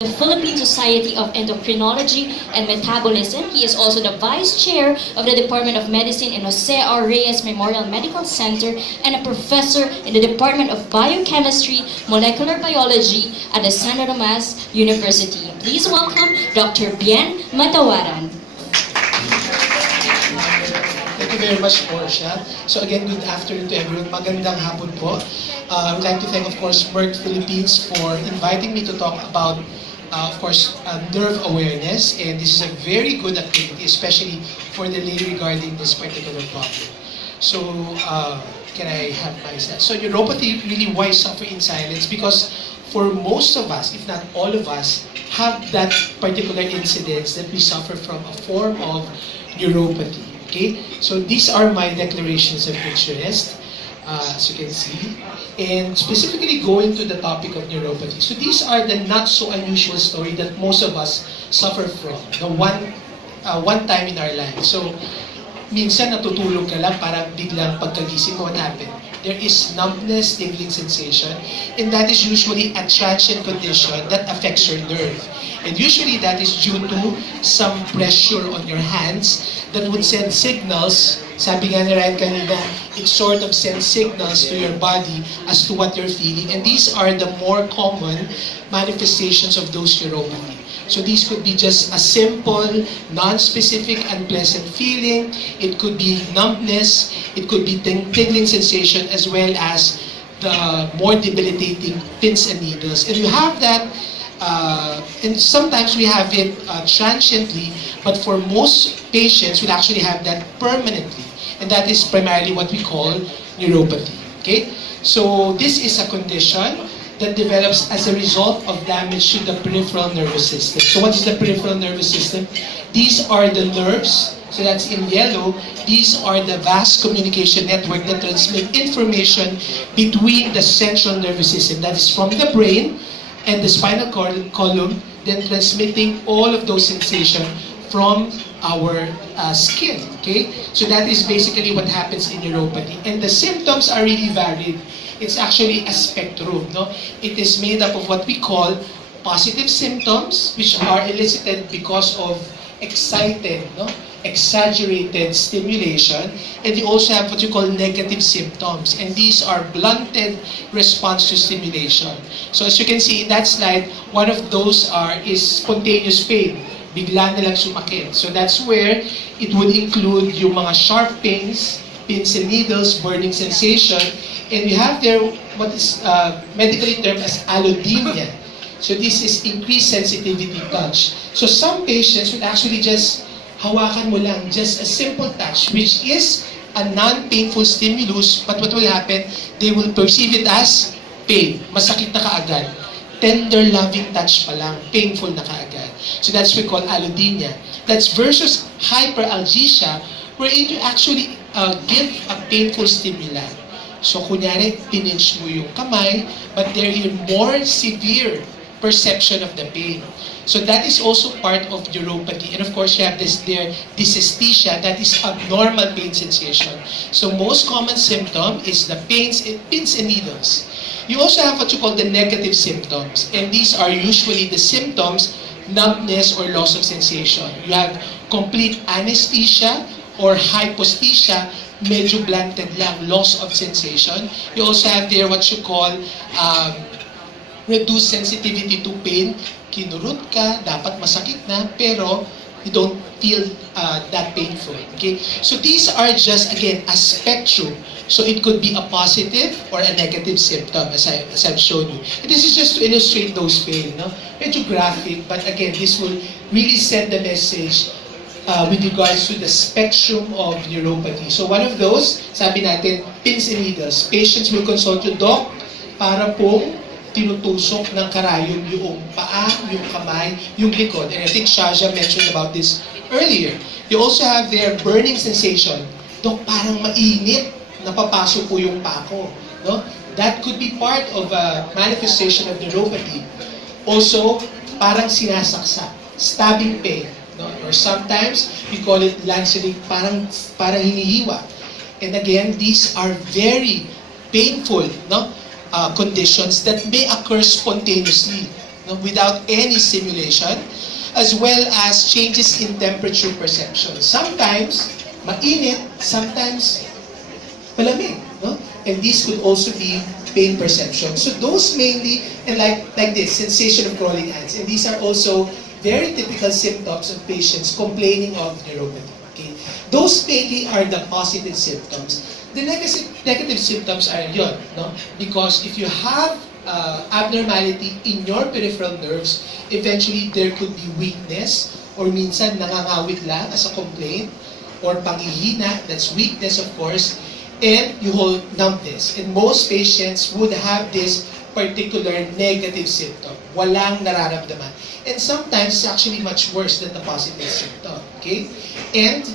the Philippine Society of Endocrinology and Metabolism. He is also the Vice Chair of the Department of Medicine in Jose R. Reyes Memorial Medical Center and a Professor in the Department of Biochemistry, Molecular Biology at the San Tomas University. Please welcome Dr. Bien Matawaran. Thank you very much, Portia. So again, good afternoon to everyone. Magandang hapon po. I would like to thank, of course, Merck Philippines for inviting me to talk about, nerve awareness. And this is a very good activity, especially for the lady regarding this particular problem. So, can I have my slide? So, neuropathy, really, why suffer in silence? Because for most of us, if not all of us, have that particular incidence that we suffer from a form of neuropathy. Okay, so these are my declarations of interest, as you can see, and specifically going to the topic of neuropathy. So these are the not so unusual story that most of us suffer from, the one time in our life. So minsan natutulog ka lang, parang biglang pagkagising mo, what happened? There is numbness, tingling sensation, and that is usually a transient condition that affects your nerve. And usually that is due to some pressure on your hands that would send signals. Sabi nga ni Ryan kanina, it sort of sends signals to your body as to what you're feeling. And these are the more common manifestations of those neuropathy. So these could be just a simple, non-specific, unpleasant feeling. It could be numbness. It could be tingling sensation, as well as the more debilitating pins and needles. And you have that, and sometimes we have it transiently, but for most patients, we'll actually have that permanently. And that is primarily what we call neuropathy. Okay? So this is a condition that develops as a result of damage to the peripheral nervous system. So what is the peripheral nervous system? These are the nerves. So that's in yellow. These are the vast communication network that transmit information between the central nervous system. That is from the brain and the spinal column, then transmitting all of those sensations from our skin. Okay? So that is basically what happens in neuropathy. And the symptoms are really varied. It's actually a spectrum. No? It is made up of what we call positive symptoms, which are elicited because of excited, exaggerated stimulation. And you also have what you call negative symptoms. And these are blunted response to stimulation. So as you can see in that slide, one of those is spontaneous pain. Bigla na lang sumakit. So that's where it would include yung mga sharp pains, pins and needles, burning sensation, and we have there what is medically termed as allodynia. So this is increased sensitivity touch. So some patients would actually just hawakan mo lang, just a simple touch, which is a non-painful stimulus, but what will happen, they will perceive it as pain. Masakit na kaagad. Tender, loving touch pa lang, painful na kaagad. So that's what we call allodynia. That's versus hyperalgesia, wherein you actually give a painful stimulant. So kunyari, pinch mo yung kamay, but there is more severe perception of the pain. So that is also part of neuropathy. And of course, you have dysesthesia, that is abnormal pain sensation. So most common symptom is the pins and needles. You also have what you call the negative symptoms. And these are usually the symptoms, numbness or loss of sensation. You have complete anesthesia or hyposthesia, medyo blunted lang, loss of sensation. You also have there what you call reduced sensitivity to pain. Kinurot ka, dapat masakit na, pero you don't feel that painful. Okay? So these are just, again, a spectrum. So it could be a positive or a negative symptom, as I've shown you. And this is just to illustrate those pain. No? Medyo graphic, but again, this will really send the message with regards to the spectrum of neuropathy. So one of those, sabi natin, pins and needles. Patients will consult your doc para pong tinutusok ng karayom yung paa, yung kamay, yung likod. And I think Shaja mentioned about this earlier. You also have their burning sensation. Dok, parang mainit, napapasok po yung paa ko. No? That could be part of a manifestation of neuropathy. Also, parang sinasaksak, stabbing pain. No? Or sometimes, we call it lancering, parang hinihiwa. And again, these are very painful conditions that may occur spontaneously. no, without any simulation, as well as changes in temperature perception. Sometimes mainit, sometimes malamig, no? And these could also be pain perception. So those mainly, and like this, sensation of crawling ants. And these are also very typical symptoms of patients complaining of neuropathy. Okay? Those mainly are the positive symptoms. The negative symptoms are yun, no? Because if you have abnormality in your peripheral nerves, eventually there could be weakness, or minsan nangangawit lang as a complaint, or panghihina, that's weakness of course, and you hold numbness. And most patients would have this particular negative symptom. Walang nararamdaman. And sometimes it's actually much worse than the positive symptom. Okay? And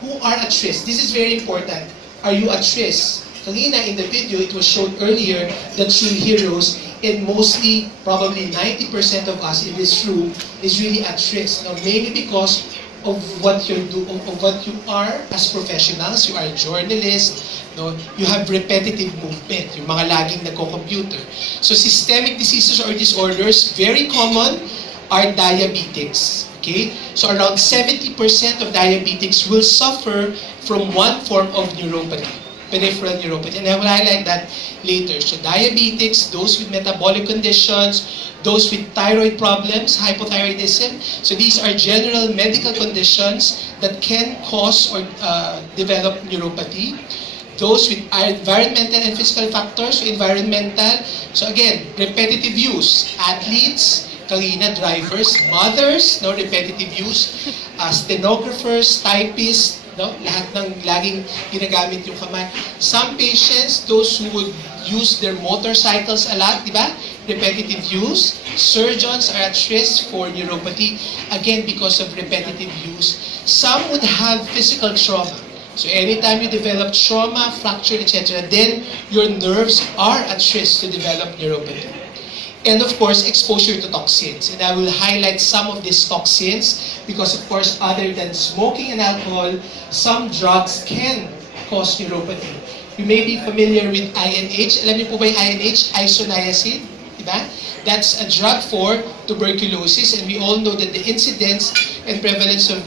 who are at risk? This is very important. Are you at risk? Kanina in the video, it was shown earlier that true heroes, and mostly, probably 90% of us in this room is really at risk. Now, mainly because of what you do, of what you are as professionals. You are a journalist, no? You have repetitive movement, yung mga laging nagko-computer. So systemic diseases or disorders, very common, are diabetics. Okay? So around 70% of diabetics will suffer from one form of neuropathy, peripheral neuropathy. And I will highlight that later. So diabetics, those with metabolic conditions, those with thyroid problems, hypothyroidism. So these are general medical conditions that can cause or develop neuropathy. Those with environmental and physical factors, so environmental. So again, repetitive use. Athletes, kanina drivers, mothers, no, repetitive use. Stenographers, typists, no? Lahat ng laging ginagamit yung kamay. Some patients, those who would use their motorcycles a lot, di ba? Repetitive use. Surgeons are at risk for neuropathy, again because of repetitive use. Some would have physical trauma. So anytime you develop trauma, fracture, etc., then your nerves are at risk to develop neuropathy. And of course, exposure to toxins. And I will highlight some of these toxins because of course, other than smoking and alcohol, some drugs can cause neuropathy. You may be familiar with INH. Alam niyo po ba yung INH? Isoniazid. Diba? That's a drug for tuberculosis, and we all know that the incidence and prevalence of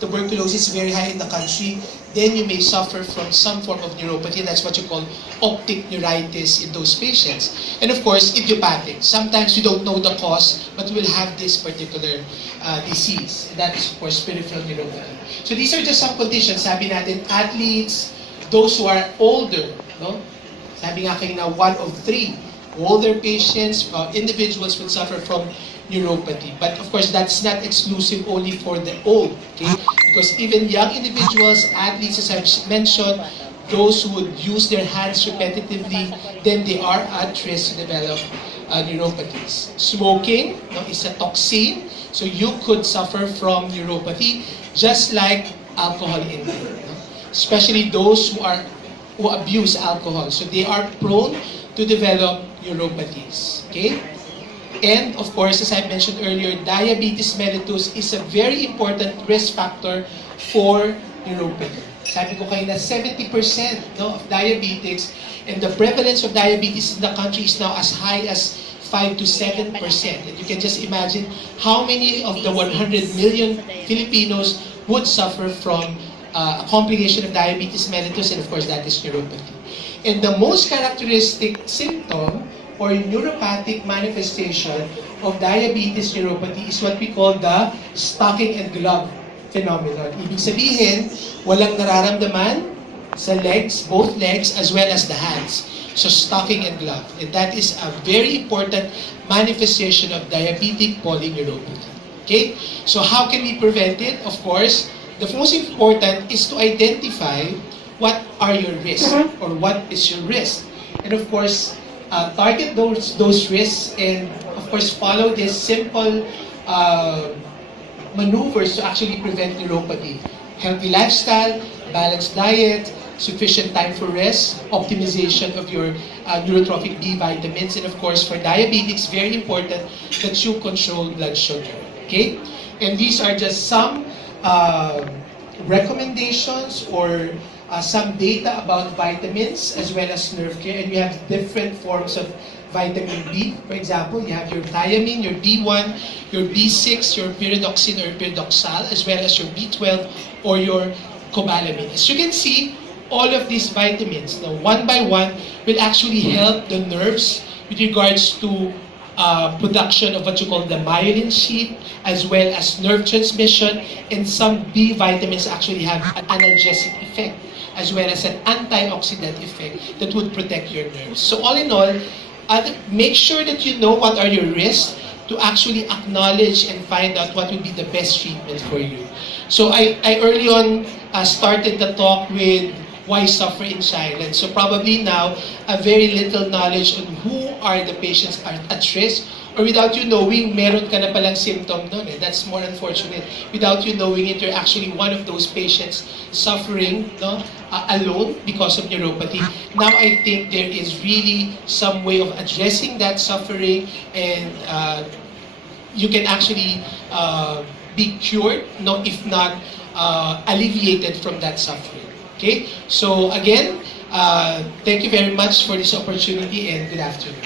tuberculosis is very high in the country. Then you may suffer from some form of neuropathy. That's what you call optic neuritis in those patients. And of course, idiopathic. Sometimes we don't know the cause, but we'll have this particular disease. And that is, of course, peripheral neuropathy. So these are just some conditions. Sabi natin, athletes, those who are older, no? Sabi nga kayo na 1 of 3. Older patients, individuals will suffer from neuropathy. But of course, that's not exclusive only for the old. Okay? Because even young individuals, athletes, as I've mentioned, those who would use their hands repetitively, then they are at risk to develop neuropathies. Smoking, no, is a toxin, so you could suffer from neuropathy, just like alcohol intake. No? Especially those who abuse alcohol, so they are prone to develop neuropathies. Okay? And of course, as I mentioned earlier, diabetes mellitus is a very important risk factor for neuropathy. Sabi ko kayo na 70% no, of diabetics, and the prevalence of diabetes in the country is now as high as 5 to 7%. And you can just imagine how many of the 100 million Filipinos would suffer from a complication of diabetes mellitus, and of course that is neuropathy. And the most characteristic symptom or neuropathic manifestation of diabetes neuropathy is what we call the stocking and glove phenomenon. Ibig sabihin, walang nararamdaman sa legs, both legs, as well as the hands. So stocking and glove. And that is a very important manifestation of diabetic polyneuropathy. Okay? So how can we prevent it? Of course, the most important is to identify what are your risks or what is your risk. And of course, target those risks, and of course follow these simple maneuvers to actually prevent neuropathy. Healthy lifestyle, balanced diet, sufficient time for rest, optimization of your neurotrophic B vitamins, and of course for diabetics, very important that you control blood sugar. Okay? And these are just some recommendations or some data about vitamins as well as nerve care, and we have different forms of vitamin B, for example, you have your thiamine, your B1, your B6, your pyridoxine or pyridoxal, as well as your B12 or your cobalamin. As you can see, all of these vitamins, now one by one, will actually help the nerves with regards to production of what you call the myelin sheath, as well as nerve transmission, and some B vitamins actually have an analgesic effect, as well as an antioxidant effect that would protect your nerves. So all in all, make sure that you know what are your risks to actually acknowledge and find out what will be the best treatment for you. So I early on started the talk with why suffer in silence. So probably now, a very little knowledge on who are the patients at risk, or without you knowing, meron ka na palang symptom doon. That's more unfortunate. Without you knowing it, you're actually one of those patients suffering alone because of neuropathy. Now I think there is really some way of addressing that suffering, and you can actually be cured, if not alleviated from that suffering. Okay? So again, thank you very much for this opportunity and good afternoon.